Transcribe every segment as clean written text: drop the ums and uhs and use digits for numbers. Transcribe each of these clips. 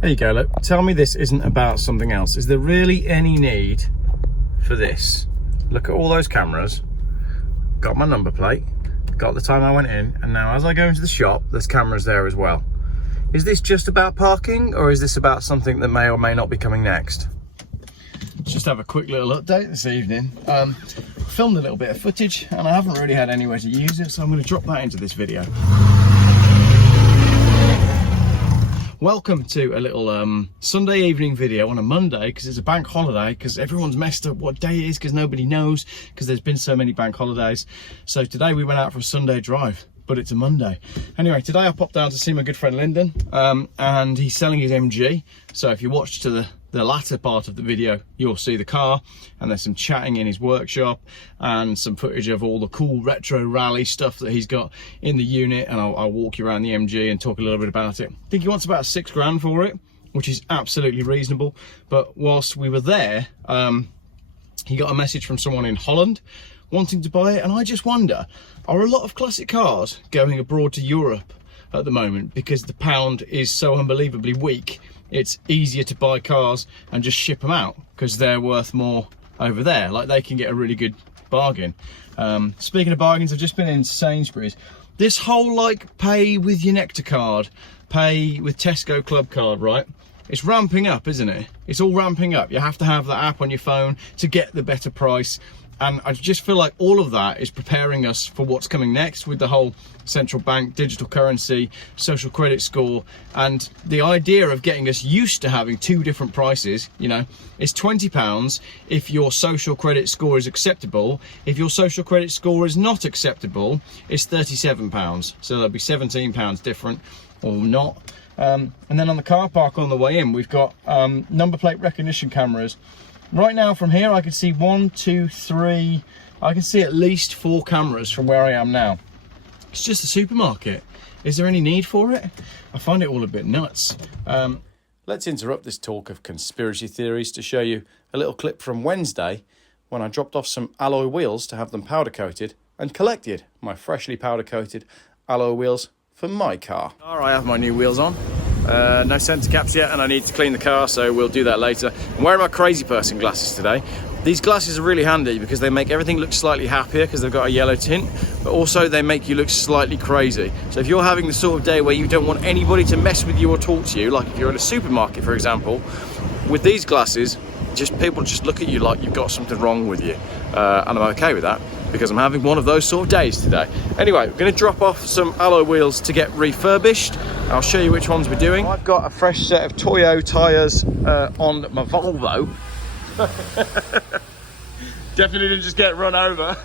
There you go, look. Tell me this isn't about something else. Is there really any need for this? Look at all those cameras. Got my number plate, got the time I went in, and now as I go into the shop, there's cameras there as well. Is this just about parking, or is this about something that may or may not be coming next? Just have a quick little update this evening. Filmed a little bit of footage, and I haven't really had anywhere to use it, so I'm going to drop that into this video. Welcome to a little Sunday evening video on a Monday, because it's a bank holiday, because everyone's messed up what day it is, because nobody knows, because there's been so many bank holidays. So today we went out for a Sunday drive, but it's a Monday. Anyway, today I popped down to see my good friend Lyndon, and he's selling his MG. So if you watch to the latter part of the video, you'll see the car, and there's some chatting in his workshop and some footage of all the cool retro rally stuff that he's got in the unit, and I'll walk you around the MG and talk a little bit about it. I think he wants about £6 for it, which is absolutely reasonable. But whilst we were there, he got a message from someone in Holland wanting to buy it, and I just wonder, are a lot of classic cars going abroad to Europe at the moment because the pound is so unbelievably weak? It's easier to buy cars and just ship them out because they're worth more over there. Like, they can get a really good bargain. Speaking of bargains, I've just been in Sainsbury's. This whole like pay with your Nectar card, pay with Tesco Club card, right? It's ramping up, isn't it? It's all ramping up. You have to have that app on your phone to get the better price. And I just feel like all of that is preparing us for what's coming next with the whole central bank, digital currency, social credit score, and the idea of getting us used to having two different prices. You know, it's £20 if your social credit score is acceptable. If your social credit score is not acceptable, it's £37. So there'll be £17 different or not. And then on the car park on the way in, we've got number plate recognition cameras. Right now from here I can see 1, 2, 3, I can see at least 4 cameras from where I am now. It's just a supermarket. Is there any need for it? I find it all a bit nuts. Let's interrupt this talk of conspiracy theories to show you a little clip from Wednesday when I dropped off some alloy wheels to have them powder coated and collected my freshly powder coated alloy wheels for my car. I have my new wheels on. No centre caps yet, and I need to clean the car, so we'll do that later. I'm wearing my crazy person glasses today. These glasses are really handy because they make everything look slightly happier because they've got a yellow tint, but also they make you look slightly crazy. So if you're having the sort of day where you don't want anybody to mess with you or talk to you, like if you're in a supermarket, for example, with these glasses, people just look at you like you've got something wrong with you. And I'm okay with that, because I'm having one of those sort of days today. Anyway, we're going to drop off some alloy wheels to get refurbished. I'll show you which ones we're doing. I've got a fresh set of Toyo tyres on my Volvo. Definitely didn't just get run over.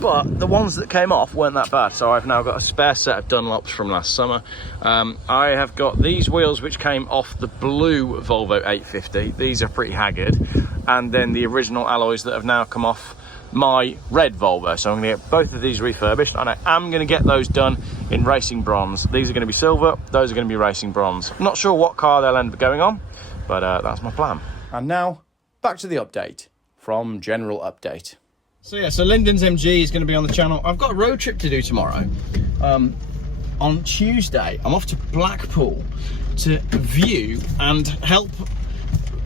But the ones that came off weren't that bad, so I've now got a spare set of Dunlops from last summer. I have got these wheels which came off the blue Volvo 850. These are pretty haggard. And then the original alloys that have now come off my red Volvo. So I'm going to get both of these refurbished, and I am going to get those done in racing bronze. These are going to be silver, those are going to be racing bronze. I'm not sure what car they'll end up going on, but that's my plan. And now, back to the update from General Update. So yeah, so Lyndon's MG is going to be on the channel. I've got a road trip to do tomorrow. On Tuesday, I'm off to Blackpool to view and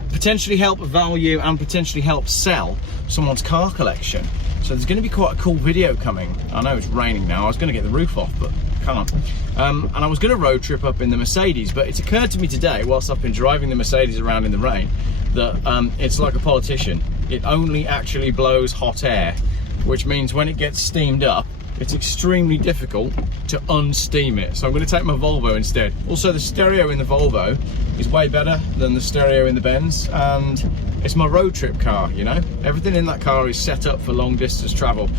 potentially help value and potentially help sell someone's car collection. So there's going to be quite a cool video coming. I know it's raining now. I was going to get the roof off, but can't. And I was going to road trip up in the Mercedes, but it's occurred to me today, whilst I've been driving the Mercedes around in the rain, that it's like a politician. It only actually blows hot air, which means when it gets steamed up, it's extremely difficult to unsteam it. So I'm going to take my Volvo instead. Also, the stereo in the Volvo is way better than the stereo in the Benz, and it's my road trip car, you know? Everything in that car is set up for long distance travel,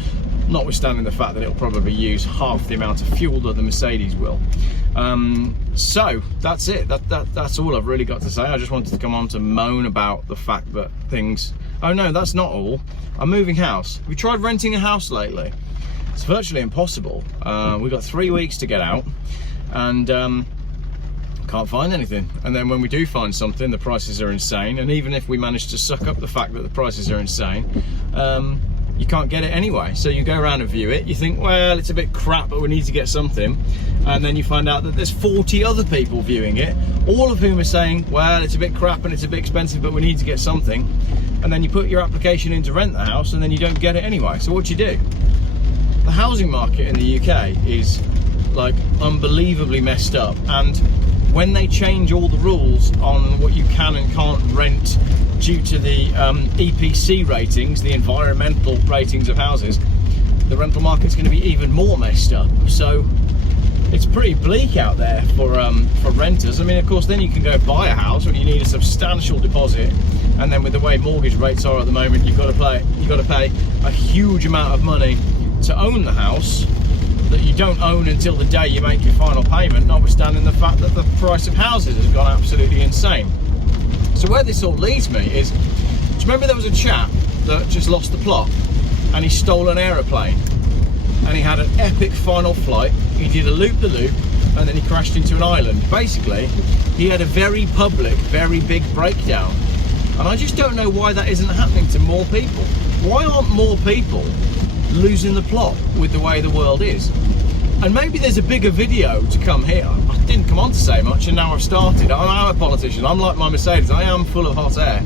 notwithstanding the fact that it'll probably use half the amount of fuel that the Mercedes will. So that's it. That's all I've really got to say. I just wanted to come on to moan about the fact that things... Oh no, that's not all. I'm moving house. Have you tried renting a house lately? It's virtually impossible. We've got 3 weeks to get out, and can't find anything. And then when we do find something, the prices are insane. And even if we manage to suck up the fact that the prices are insane, you can't get it anyway. So you go around and view it, you think, well, it's a bit crap, but we need to get something. And then you find out that there's 40 other people viewing it, all of whom are saying, well, it's a bit crap and it's a bit expensive, but we need to get something. And then you put your application in to rent the house and then you don't get it anyway. So what do you do? The housing market in the UK is like unbelievably messed up. And when they change all the rules on what you can and can't rent due to the EPC ratings, the environmental ratings of houses, the rental market's going to be even more messed up. So it's pretty bleak out there for renters. I mean, of course, then you can go buy a house when you need a substantial deposit, and then with the way mortgage rates are at the moment, you've got to pay a huge amount of money to own the house that you don't own until the day you make your final payment, notwithstanding the fact that the price of houses has gone absolutely insane. So where this all leads me is, do you remember there was a chap that just lost the plot and he stole an aeroplane and he had an epic final flight, he did a loop-the-loop and then he crashed into an island. Basically, he had a very public, very big breakdown, and I just don't know why that isn't happening to more people. Why aren't more people losing the plot with the way the world is? And maybe there's a bigger video to come here. I didn't come on to say much and now I've started. I'm a politician, I'm like my Mercedes, I am full of hot air.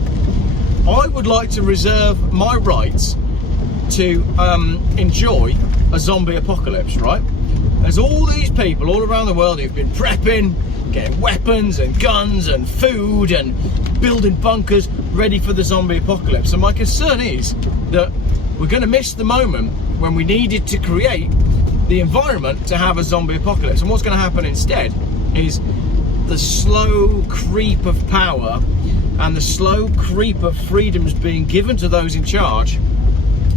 I would like to reserve my rights to enjoy a zombie apocalypse, right? There's all these people all around the world who've been prepping, getting weapons and guns and food and building bunkers ready for the zombie apocalypse. And my concern is that we're going to miss the moment when we needed to create the environment to have a zombie apocalypse. And what's going to happen instead is the slow creep of power and the slow creep of freedoms being given to those in charge.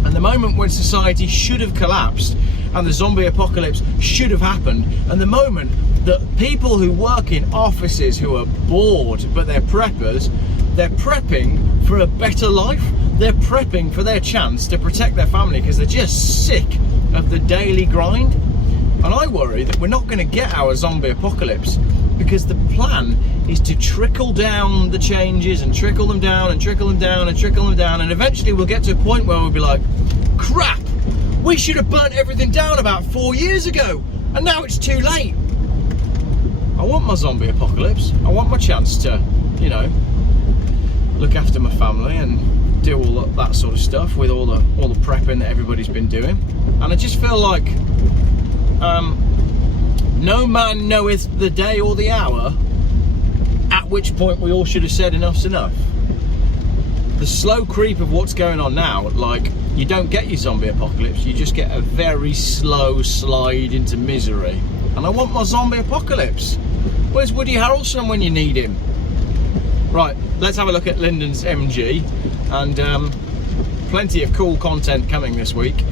And the moment when society should have collapsed and the zombie apocalypse should have happened, and the moment that people who work in offices who are bored but they're preppers, they're prepping for a better life, they're prepping for their chance to protect their family because they're just sick of the daily grind. And I worry that we're not going to get our zombie apocalypse because the plan is to trickle down the changes and trickle them down and trickle them down and trickle them down, and eventually we'll get to a point where we'll be like, crap, we should have burnt everything down about 4 years ago and now it's too late. I want my zombie apocalypse. I want my chance to, you know, look after my family and do all that sort of stuff with all the prepping that everybody's been doing. And I just feel like no man knoweth the day or the hour at which point we all should have said enough's enough. The slow creep of what's going on now, like, you don't get your zombie apocalypse, you just get a very slow slide into misery. And I want my zombie apocalypse. Where's Woody Harrelson when you need him? Right, let's have a look at Lyndon's MG, and plenty of cool content coming this week.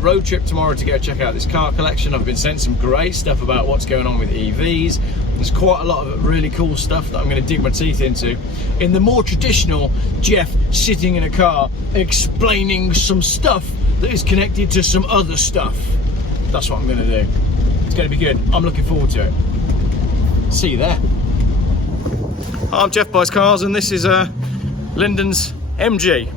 Road trip tomorrow to go check out this car collection. I've been sent some great stuff about what's going on with EVs. There's quite a lot of really cool stuff that I'm going to dig my teeth into. In the more traditional Geoff sitting in a car explaining some stuff that is connected to some other stuff. That's what I'm going to do. It's going to be good. I'm looking forward to it. See you there. Hi, I'm Geoff Buys Cars, and this is Lyndon's MG.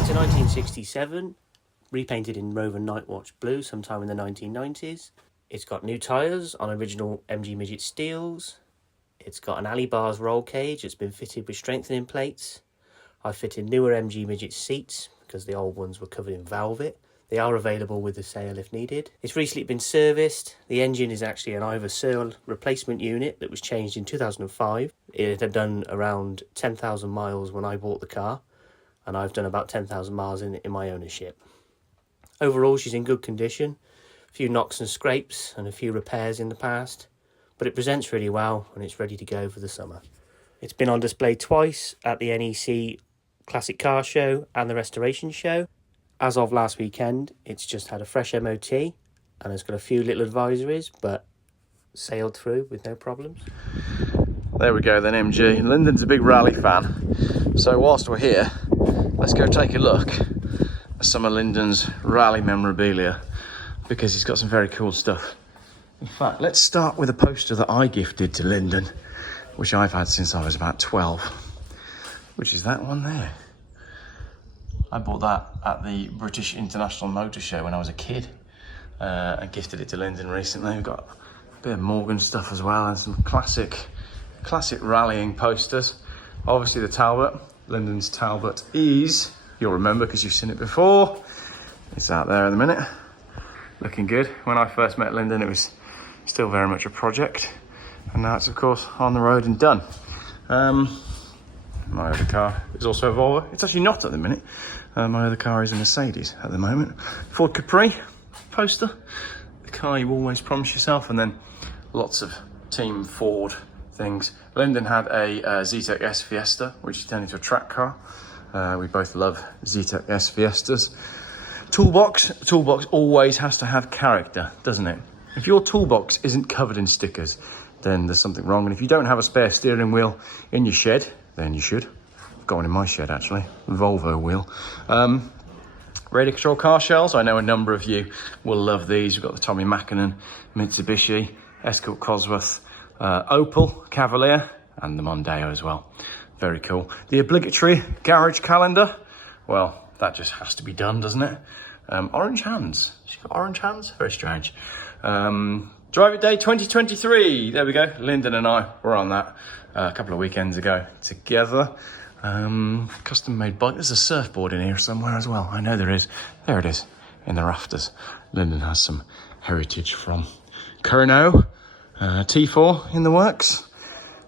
It's a 1967, repainted in Rover Nightwatch blue sometime in the 1990s. It's got new tyres on original MG Midget steels. It's got an alley bars roll cage. It's been fitted with strengthening plates. I fitted newer MG Midget seats because the old ones were covered in velvet. They are available with the sale if needed. It's recently been serviced. The engine is actually an Ivor Searle replacement unit that was changed in 2005. It had done around 10,000 miles when I bought the car, and I've done about 10,000 miles in my ownership. Overall, she's in good condition. A few knocks and scrapes and a few repairs in the past, but it presents really well and it's ready to go for the summer. It's been on display twice at the NEC Classic Car Show and the Restoration Show. As of last weekend, it's just had a fresh MOT and it's got a few little advisories, but sailed through with no problems. There we go then, MG. Lyndon's a big rally fan, so whilst we're here, let's go take a look at some of Lyndon's rally memorabilia, because he's got some very cool stuff. In fact, let's start with a poster that I gifted to Lyndon, which I've had since I was about 12, which is that one there. I bought that at the British International Motor Show when I was a kid, and gifted it to Lyndon recently. We've got a bit of Morgan stuff as well, and some classic rallying posters. Obviously the Talbot, Lyndon's Talbot is, you'll remember because you've seen it before, it's out there in a minute, looking good. When I first met Lyndon, it was still very much a project, and now it's of course on the road and done. My other car is also a Volvo. It's actually not at the minute. My other car is a Mercedes at the moment. Ford Capri poster, the car you always promise yourself, and then lots of Team Ford things. Lyndon had a Zetec S Fiesta, which turned into a track car. We both love Zetec S Fiestas. Toolbox always has to have character, doesn't it? If your toolbox isn't covered in stickers, then there's something wrong. And if you don't have a spare steering wheel in your shed, then you should. I've got one in my shed actually, Volvo wheel. Radio control car shells, I know a number of you will love these. We've got the Tommy Mackinnon, Mitsubishi, Escort Cosworth, Opel, Cavalier, and the Mondeo as well. Very cool. The obligatory garage calendar, well, that just has to be done, doesn't it? Orange hands. She's got orange hands? Very strange. Drive It Day 2023. There we go. Lyndon and I were on that a couple of weekends ago together. Custom made bike. There's a surfboard in here somewhere as well. I know there is. There it is, in the rafters. Lyndon has some heritage from Kernow. T4 in the works.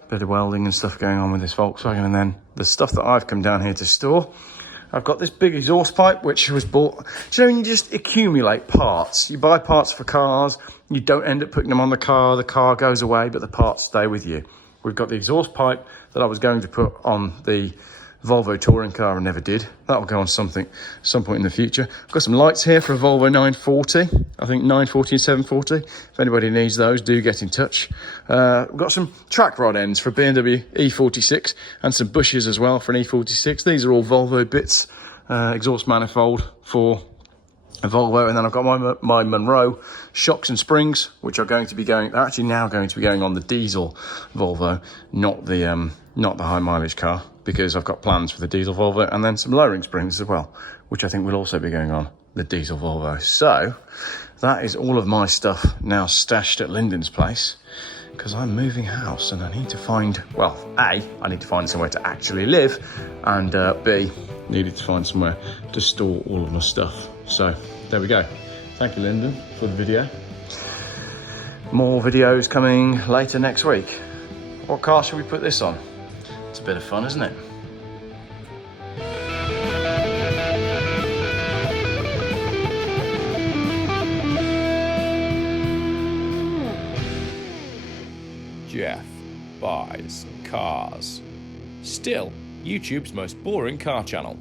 Bit of welding and stuff going on with this Volkswagen. And then the stuff that I've come down here to store. I've got this big exhaust pipe, which was bought. Do you know, when you just accumulate parts? You buy parts for cars, you don't end up putting them on the car goes away, but the parts stay with you. We've got the exhaust pipe that I was going to put on the Volvo touring car and never did. That'll go on some point in the future. I've got some lights here for a Volvo 940. I think 940 and 740. If anybody needs those, do get in touch. We've got some track rod ends for a BMW E46 and some bushes as well for an E46. These are all Volvo bits. Exhaust manifold for a Volvo, and then I've got my Monroe shocks and springs, which are going to be they're actually now going to be going on the diesel Volvo, not the high mileage car, because I've got plans for the diesel Volvo, and then some lowering springs as well, which I think will also be going on the diesel Volvo. So that is all of my stuff now stashed at Lyndon's place, because I'm moving house and I need to find, well, A, I need to find somewhere to actually live, and B, needed to find somewhere to store all of my stuff. So there we go. Thank you, Lyndon, for the video. More videos coming later next week. What car should we put this on? It's a bit of fun, isn't it? Geoff buys cars. Still, YouTube's most boring car channel.